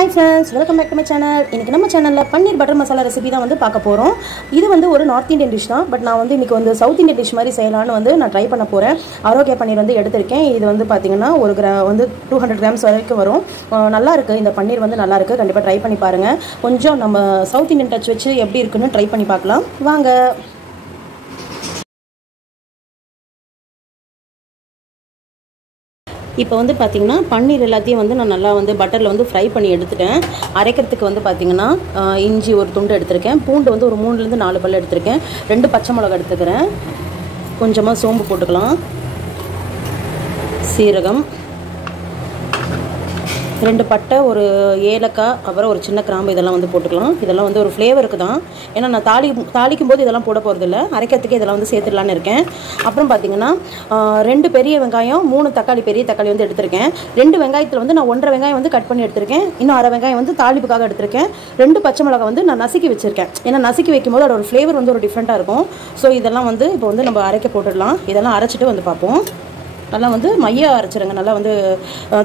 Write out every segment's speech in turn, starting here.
Hi friends, welcome back to my channel. இன்னைக்கு நம்ம சேனல்ல பன்னீர் பட்டர் மசாலா ரெசிபி தான் பார்க்க போறோம். இது ஒரு நார்த் இந்தியன் டிஷ் தான். பட் நான் இன்னைக்கு சவுத் இந்தியன் டிஷ் மாதிரி செய்யலாம்னு நான் ட்ரை பண்ண போறேன். ஆரோக்கிய பன்னீர் எடுத்துர்க்கேன். இது பாத்தீங்கன்னா ஒரு 200 grams வரைக்கும் வரும். நல்லா இருக்கு. இந்த பன்னீர் நல்லா இருக்கு. கண்டிப்பா ட்ரை பண்ணி பாருங்க. கொஞ்சம் நம்ம சவுத் இந்தியன் டச் வச்சு எப்படி இருக்குன்னு ட்ரை பண்ணி பார்க்கலாம். வாங்க. இப்போ பார்த்தீங்கன்னா பன்னீர் எல்லாத்தையும் நான் நல்லா பட்டரில் ஃப்ரை பண்ணி எடுத்துட்டேன். அரைக்கிறதுக்கு பார்த்தீங்கன்னா இஞ்சி ஒரு துண்டு எடுத்துருக்கேன். பூண்டு ஒரு 3லேருந்து 4 பல் எடுத்துருக்கேன். 2 பச்சை மிளகாய் எடுத்துக்கிறேன். கொஞ்சமாக சோம்பு போட்டுக்கலாம். சீரகம், 2 பட்டை, ஒரு ஏலக்காய், அப்புறம் ஒரு சின்ன கிராம்பு இதெல்லாம் போட்டுக்கலாம். இதெல்லாம் ஒரு ஃப்ளேவருக்கு தான். ஏன்னா நான் தாளிக்கும் போது இதெல்லாம் போட போகிறதில்ல. அரைக்கிறதுக்கு இதெல்லாம் சேர்த்துடலான்னு இருக்கேன். அப்புறம் பார்த்தீங்கன்னா 2 பெரிய வெங்காயம், 3 தக்காளி, பெரிய தக்காளி எடுத்திருக்கேன். 2 வெங்காயத்தில் நான் 1.5 வெங்காயம் கட் பண்ணி எடுத்திருக்கேன். இன்னும் 1/2 வெங்காயம் தாளிப்புக்காக எடுத்திருக்கேன். 2 பச்சை மிளகாய் நான் நசுக்கி வச்சுருக்கேன். ஏன்னா நசுக்கி வைக்கும்போது அதோட ஃப்ளேவர் ஒரு டிஃப்ரெண்ட்டாக இருக்கும். ஸோ இதெல்லாம் இப்போ நம்ம அரைக்க போட்டுடலாம். இதெல்லாம் அரைச்சிட்டு பார்ப்போம். நல்லா மைய அரைச்சிடுங்க. நல்லா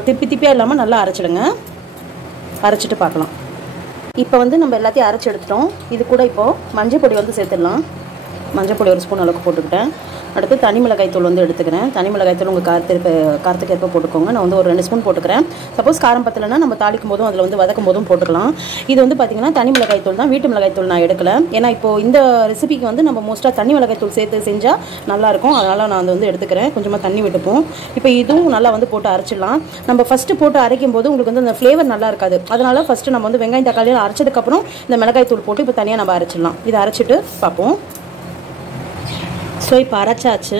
திப்பியாக இல்லாமல் நல்லா அரைச்சிடுங்க. அரைச்சிட்டு பார்க்கலாம். இப்போ நம்ம எல்லாத்தையும் அரைச்சி எடுத்துட்டோம். இது கூட இப்போது மஞ்சள் பொடி சேர்த்துடலாம். மஞ்சள் பொடி 1 ஸ்பூன் அளவுக்கு போட்டுக்கிட்டேன். அடுத்து தனி மிளகாய் தூள் எடுத்துக்கிறேன். தனி மிளகாய் தூள் உங்கள் காரத்துக்கு ஏற்ப போட்டுக்கோங்க. நான் ஒரு 2 ஸ்பூன் போட்டுக்கிறேன். சப்போஸ் காரம் பத்தலைன்னா நம்ம தாளிக்கும் போதும் அதில் வதக்கும் போதும் போட்டுக்கலாம். இது பார்த்தீங்கன்னா தனி மிளகாய் தூள் தான். வீட்டு மிளகாய் தூள் நான் எடுக்கல. ஏன்னா இப்போது இந்த ரெசிபிக்கு நம்ம மோஸ்ட்டாக தனி மிளகாய் தூள் சேர்த்து செஞ்சால் நல்லாயிருக்கும். அதனால் நான் எடுத்துக்கிறேன். கொஞ்சமாக தண்ணி விட்டுப்போம். இப்போ இதுவும் நல்லா போட்டு அரைச்சிடலாம். நம்ம ஃபஸ்ட்டு போட்டு அரைக்கும் போது உங்களுக்கு அந்த ஃப்ளேவர் நல்லா இருக்காது. அதனால் ஃபஸ்ட்டு நம்ம வெங்காயம் தக்காளியில் அரைச்சதுக்கப்புறம் இந்த மிளகாய் தூள் போட்டு இப்போ தனியாக நம்ம அரைச்சிடலாம். இதை அரைச்சிட்டு பார்ப்போம். ஸோ இப்போ அரைச்சாச்சு.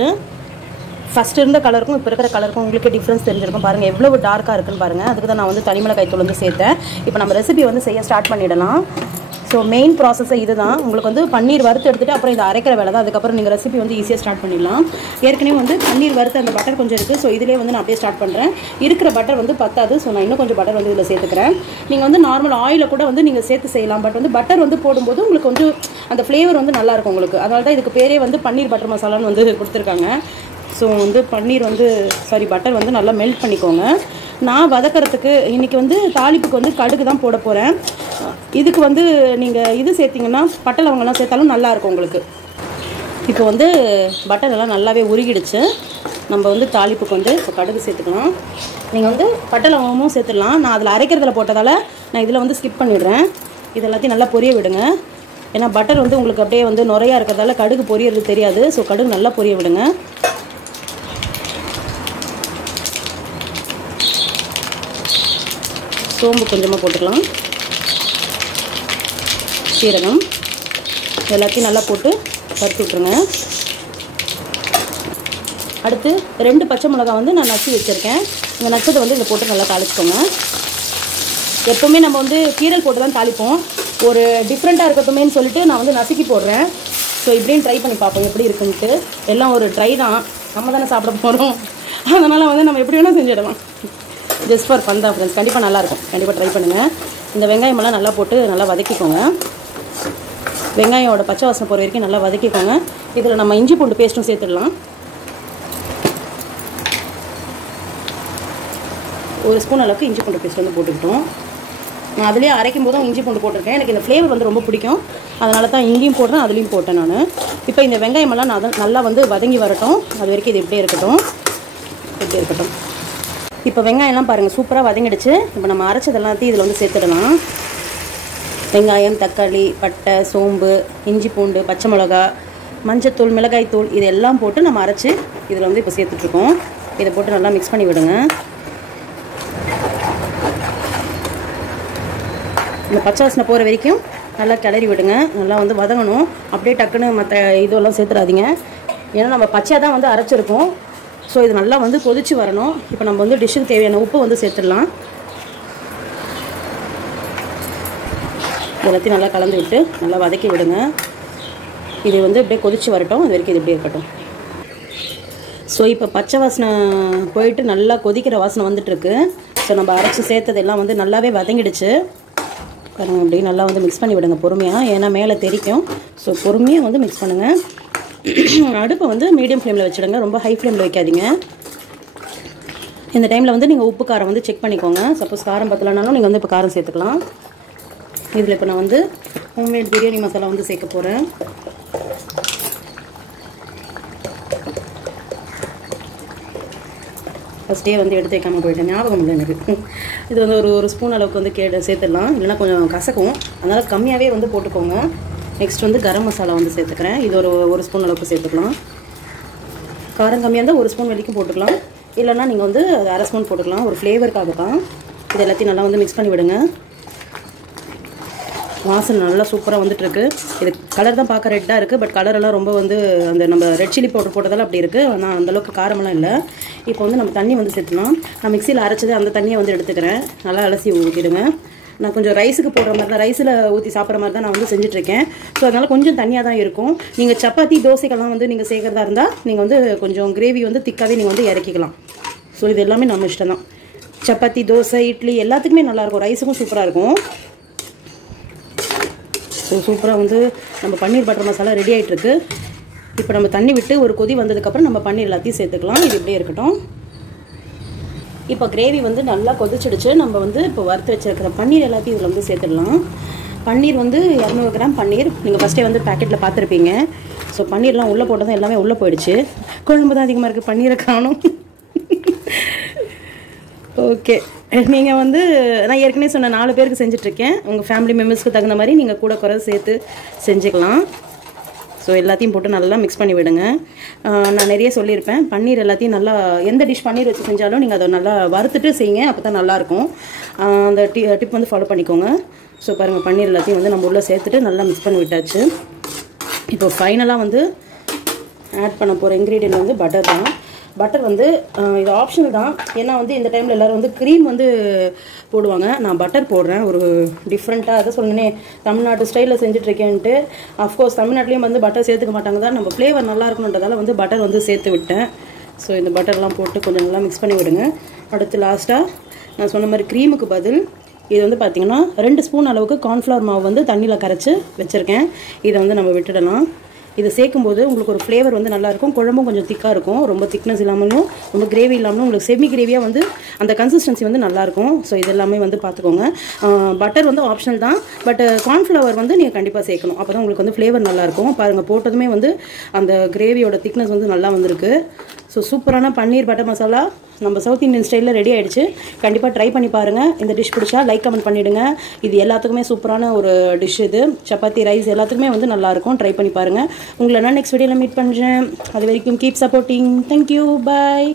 ஃபஸ்ட்டு இருந்த கலருக்கும் இப்போ இருக்கிற கலருக்கும் உங்களுக்கு டிஃப்ரென்ஸ் தெரிஞ்சிருக்கும். பாருங்கள் எவ்வளோ டார்க்காக இருக்குன்னு பாருங்கள். அதுக்கு தான் நான் தனி மிளகாய் தூள் சேர்த்தேன். இப்போ நம்ம ரெசிபி செய்ய ஸ்டார்ட் பண்ணிடலாம். ஸோ மெயின் ப்ராசஸை இது தான். உங்களுக்கு பன்னீர் வறுத்து எடுத்துகிட்டு அப்புறம் இதை அரைக்கிற வேலை தான். அதுக்கப்புறம் நீங்கள் ரெசிபி ஈஸியாக ஸ்டார்ட் பண்ணிடலாம். ஏற்கனவே பன்னீர் வறுத்து அந்த பட்டர் கொஞ்சம் இருக்குது. ஸோ இதிலே நான் அப்படியே ஸ்டார்ட் பண்ணுறேன். இருக்கிற பட்டர் பத்தாது. ஸோ நான் இன்னும் கொஞ்சம் பட்டர் இதில் சேர்த்துக்கிறேன். நீங்கள் நார்மல் ஆயிலை கூட நீங்கள் சேர்த்து செய்யலாம். பட் பட்டர் போடும்போது உங்களுக்கு அந்த ஃப்ளேவர் நல்லாயிருக்கும் உங்களுக்கு. அதனால தான் இதுக்கு பேரே பன்னீர் பட்டர் மசாலான்னு கொடுத்துருக்காங்க. ஸோ பன்னீர் பட்டர் நல்லா மெல்ட் பண்ணிக்கோங்க. நான் வதக்கிறதுக்கு இன்றைக்கி தாளிப்புக்கு கடுகு தான் போட போகிறேன். இதுக்கு நீங்கள் இது சேர்த்திங்கன்னா பட்டை லவங்கெல்லாம் சேர்த்தாலும் நல்லாயிருக்கும் உங்களுக்கு. இப்போ பட்டர் எல்லாம் நல்லாவே உருகிடுச்சு. நம்ம தாளிப்புக்கு இப்போ கடுகு சேர்த்துக்கலாம். நீங்கள் பட்டை லவங்கமும் சேர்த்துடலாம். நான் அதில் அரைக்கிறதுல போட்டதால் நான் இதில் ஸ்கிப் பண்ணிடுறேன். இது எல்லாத்தையும் நல்லா பொரிய விடுங்க. ஏன்னா பட்டர் உங்களுக்கு அப்படியே நுரையாக இருக்கிறதால கடுகு பொரியறது தெரியாது. ஸோ கடுகு நல்லா பொரிய விடுங்க. சோம்பு கொஞ்சமாக போட்டுக்கலாம். சீரகம் எல்லாத்தையும் நல்லா போட்டு வறுத்து விட்டுருங்க. அடுத்து 2 பச்சை மிளகாய் நான் நச்சு வச்சுருக்கேன். இந்த நச்சத்தை இதை போட்டு நல்லா தாளிச்சுக்கோங்க. எப்போவுமே நம்ம கீரல் போட்டு தான் தாளிப்போம். ஒரு டிஃப்ரெண்ட்டாக இருக்கட்டுமேன்னு சொல்லிட்டு நான் நசுக்கி போடுறேன். ஸோ இப்படின்னு ட்ரை பண்ணி பார்ப்போம் எப்படி இருக்குன்ட்டு. எல்லாம் ஒரு ட்ரை தான். நம்ம தானே சாப்பிட போகிறோம். அதனால் நம்ம எப்படி வேணால் செஞ்சிடலாம். ஜஸ்ட் ஃபார் ஃபன் தான் ஃப்ரெண்ட்ஸ். கண்டிப்பாக நல்லாயிருக்கும். கண்டிப்பாக ட்ரை பண்ணுங்கள். இந்த வெங்காயமெல்லாம் நல்லா போட்டு நல்லா வதக்கிக்கோங்க. வெங்காயோட பச்சை வாசனை போகிற வரைக்கும் நல்லா வதக்கிக்கோங்க. இதில் நம்ம இஞ்சி பூண்டு பேஸ்ட்டும் சேர்த்துடலாம். 1 ஸ்பூன் அளவுக்கு இஞ்சி பூண்டு பேஸ்ட் போட்டுக்கிட்டோம். நான் அதிலே அரைக்கும் போதும் இஞ்சி பூண்டு போட்டிருக்கேன். எனக்கு இந்த ஃப்ளேவர் ரொம்ப பிடிக்கும். அதனால தான் இங்கேயும் போடுறேன், அதுலேயும் போட்டேன் நான். இப்போ இந்த வெங்காயமெல்லாம் நான் நல்லா வதங்கி வரட்டும். அது வரைக்கும் இது இப்படியே இருக்கட்டும். இப்படியே இருக்கட்டும். இப்போ வெங்காயம்லாம் பாருங்கள் சூப்பராக வதங்கிடுச்சு. இப்போ நம்ம அரைச்சது எல்லாத்தையும் இதில் சேர்த்துடலாம். வெங்காயம், தக்காளி, பட்டை, சோம்பு, இஞ்சி பூண்டு, பச்சை மிளகா, மஞ்சத்தூள், மிளகாய் தூள் இது எல்லாம் போட்டு நம்ம அரைச்சி இதில் இப்போ சேர்த்துட்ருக்கோம். இதை போட்டு நல்லா மிக்ஸ் பண்ணி விடுங்க. இந்த பச்சை வாசனை போகிற வரைக்கும் நல்லா கிளறி விடுங்க. நல்லா வதங்கணும். அப்படியே டக்குன்னு மற்ற இதெல்லாம் சேர்த்துடாதீங்க. ஏன்னா நம்ம பச்சையாக தான் அரைச்சிருக்கோம். ஸோ இது நல்லா கொதிச்சு வரணும். இப்போ நம்ம டிஷ்ஷுக்கு தேவையான உப்பு சேர்த்துடலாம். எல்லாத்தையும் நல்லா கலந்து விட்டு நல்லா வதக்கி விடுங்க. இது இப்படியே கொதிச்சு வரட்டும். அது வரைக்கும் இது இப்படியே இருக்கட்டும். ஸோ இப்போ பச்சை வாசனை போயிட்டு நல்லா கொதிக்கிற வாசனை வந்துட்டுருக்கு. ஸோ நம்ம அரைச்சி சேர்த்ததெல்லாம் நல்லாவே வதங்கிடுச்சு. பாருங்கள் அப்படி நல்லா மிக்ஸ் பண்ணி விடுங்க பொறுமையாக. ஏன்னா மேலே தெரிக்கும். ஸோ பொறுமையாக மிக்ஸ் பண்ணுங்கள். அடுப்பை மீடியம் ஃப்ளேமில் வச்சுடுங்க. ரொம்ப ஹை ஃப்ளேமில் வைக்காதீங்க. இந்த டைமில் வந்து நீங்கள் உப்பு காரம் வந்து செக் பண்ணிக்கோங்க. சப்போஸ் காரம் பத்தலைனாலும் நீங்கள் வந்து இப்போ காரம் சேர்த்துக்கலாம். இதில் இப்போ நான் வந்து ஹோம்மேட் பிரியாணி மசாலா வந்து சேர்க்க போகிறேன். ஃபஸ்ட்டே வந்து எடுத்து வைக்காமல் போயிட்டேன், ஞாபகம் இல்லை எனக்கு. இது வந்து ஒரு ஸ்பூன் அளவுக்கு வந்து சேர்த்துடலாம், இல்லைன்னா கொஞ்சம் கசக்கும், அதனால் கம்மியாகவே வந்து போட்டுக்கோங்க. நெக்ஸ்ட் வந்து கரம் மசாலா வந்து சேர்த்துக்கிறேன். இது ஒரு ஸ்பூன் அளவுக்கு சேர்த்துக்கலாம். காரம் கம்மியாக இருந்தால் ஒரு ஸ்பூன் வரைக்கும் போட்டுக்கலாம், இல்லைன்னா நீங்கள் வந்து அரை ஸ்பூன் போட்டுக்கலாம். ஒரு ஃப்ளேவருக்காக தான். இது எல்லாத்தையும் நல்லா வந்து மிக்ஸ் பண்ணி விடுங்க. வாசனை நல்லா சூப்பராக வந்துட்டுருக்கு. இது கலர் தான் பார்க்க ரெட்டாக இருக்குது, பட் கலரெல்லாம் ரொம்ப வந்து அந்த நம்ம ரெட் சில்லி பவுடர் போட்டதால் அப்படி இருக்குது. ஆனால் அந்தளவுக்கு காரமெல்லாம் இல்லை. இப்போ வந்து நம்ம தண்ணி வந்து சேர்த்துக்கலாம். நான் மிக்சியில் அரைச்சது அந்த தண்ணியை வந்து எடுத்துக்கிறேன். நல்லா அலசி ஊற்றிடுங்க. நான் கொஞ்சம் ரைஸுக்கு போடுற மாதிரி தான், ரைஸில் ஊற்றி சாப்பிட்ற மாதிரி தான் நான் வந்து செஞ்சுட்ருக்கேன். ஸோ அதனால் கொஞ்சம் தண்ணியாக தான் இருக்கும். நீங்கள் சப்பாத்தி தோசைக்கெல்லாம் வந்து நீங்கள் சேர்க்குறதா இருந்தால் நீங்கள் வந்து கொஞ்சம் கிரேவி வந்து திக்காகவே நீங்கள் வந்து இறக்கிக்கலாம். ஸோ இது எல்லாமே நம்ம இஷ்டம் தான். சப்பாத்தி, தோசை, இட்லி எல்லாத்துக்குமே நல்லாயிருக்கும். ரைஸுக்கும் சூப்பராக இருக்கும். ஸோ சூப்பராக வந்து நம்ம பன்னீர் பட்டர் மசாலா ரெடி ஆகிட்டுருக்கு. இப்போ நம்ம தண்ணி விட்டு ஒரு கொதி வந்ததுக்கப்புறம் நம்ம பன்னீர் எல்லாத்தையும் சேர்த்துக்கலாம். இது இப்படியே இருக்கட்டும். இப்போ கிரேவி வந்து நல்லா கொதிச்சிடுச்சு. நம்ம வந்து இப்போ வறுத்து வச்சுருக்கிற பன்னீர் எல்லாத்தையும் இதில் வந்து சேர்த்துடலாம். பன்னீர் வந்து 200 கிராம் பன்னீர் நீங்கள் ஃபஸ்ட்டே வந்து பேக்கெட்டில் பார்த்துருப்பீங்க. ஸோ பன்னீர்லாம் உள்ளே போட்டதும் எல்லாமே உள்ளே போயிடுச்சு. குழம்பு தான் அதிகமாக இருக்குது, பன்னீரை காணும். ஓகே, நீங்கள் வந்து நான் ஏற்கனவே சொன்ன 4 பேருக்கு செஞ்சிட்ருக்கேன். உங்கள் ஃபேமிலி மெம்பர்ஸ்க்கு தகுந்த மாதிரி நீங்கள் கூட குறை சேர்த்து செஞ்சுக்கலாம். ஸோ எல்லாத்தையும் போட்டு நல்லா மிக்ஸ் பண்ணி விடுங்க. நான் நிறைய சொல்லியிருப்பேன், பன்னீர் எல்லாத்தையும் நல்லா எந்த டிஷ் பன்னீர் வச்சு செஞ்சாலும் நீங்கள் அதை நல்லா வறுத்துட்டு செய்யுங்க, அப்போ தான் நல்லாயிருக்கும். அந்த டிப் வந்து ஃபாலோ பண்ணிக்கோங்க. ஸோ பாருங்கள், பன்னீர் எல்லாத்தையும் வந்து நம்ம உள்ளே சேர்த்துட்டு நல்லா மிக்ஸ் பண்ணி விட்டாச்சு. இப்போ ஃபைனலாக வந்து ஆட் பண்ண போகிற இன்க்ரீடியன்ட் வந்து பட்டர் தான். பட்டர் வந்து இது ஆப்ஷனல் தான். ஏன்னா வந்து இந்த டைமில் எல்லோரும் வந்து க்ரீம் வந்து போடுவாங்க. நான் பட்டர் போடுறேன், ஒரு டிஃப்ரெண்ட்டாக. அதை சொன்னேனே, தமிழ்நாட்டு ஸ்டைலில் செஞ்சுட்ருக்கேன்ட்டு. அஃப்கோர்ஸ் தமிழ்நாட்டிலையும் வந்து பட்டர் சேர்த்துக்க மாட்டாங்க தான். நம்ம ஃப்ளேவர் நல்லா இருக்கணுன்றதால வந்து பட்டர் வந்து சேர்த்து விட்டேன். ஸோ இந்த பட்டர்லாம் போட்டு கொஞ்சம் நல்லா மிக்ஸ் பண்ணி விடுங்க. அடுத்து லாஸ்ட்டாக நான் சொன்ன மாதிரி க்ரீமுக்கு பதில் இது வந்து பார்த்திங்கன்னா 2 ஸ்பூன் அளவுக்கு கார்ன்ஃப்ளவர் மாவு வந்து தண்ணியில் கரைச்சி வச்சுருக்கேன். இதை வந்து நம்ம விட்டுடலாம். இதை சேர்க்கும்போது உங்களுக்கு ஒரு ஃப்ளேவர் வந்து நல்லாயிருக்கும். குழம்பும் கொஞ்சம் திக்காக இருக்கும். ரொம்ப திக்னஸ் இல்லாமலும் ரொம்ப கிரேவி இல்லாமலும் உங்களுக்கு செமி கிரேவியாக வந்து அந்த கன்சிஸ்டன்சி வந்து நல்லாயிருக்கும். ஸோ இதெல்லாமே வந்து பார்த்துக்கோங்க. பட்டர் வந்து ஆப்ஷனல் தான், பட் கார்ன்ஃப்ளவர் வந்து நீங்கள் கண்டிப்பாக சேர்க்கணும். அப்போ தான் உங்களுக்கு வந்து ஃப்ளேவர் நல்லாயிருக்கும். பாருங்கள், போட்டதுமே வந்து அந்த கிரேவியோட திக்னஸ் வந்து நல்லா வந்திருக்கு. ஸோ சூப்பரான பன்னீர் பட்டர் மசாலா நம்ம சவுத் இந்தியன் ஸ்டைலில் ரெடி ஆகிடுச்சு. கண்டிப்பாக ட்ரை பண்ணி பாருங்கள். இந்த டிஷ் பிடிச்சா லைக் கமெண்ட் பண்ணிவிடுங்க. இது எல்லாத்துக்குமே சூப்பரான ஒரு டிஷ். இது சப்பாத்தி, ரைஸ் எல்லாத்துக்குமே வந்து நல்லாயிருக்கும். ட்ரை பண்ணி பாருங்கள். உங்களை நான் நெக்ஸ்ட் வீடியோவில் மீட் பண்ணுறேன். அது வரைக்கும் கீப் சப்போர்ட்டிங். தேங்க்யூ, பாய்.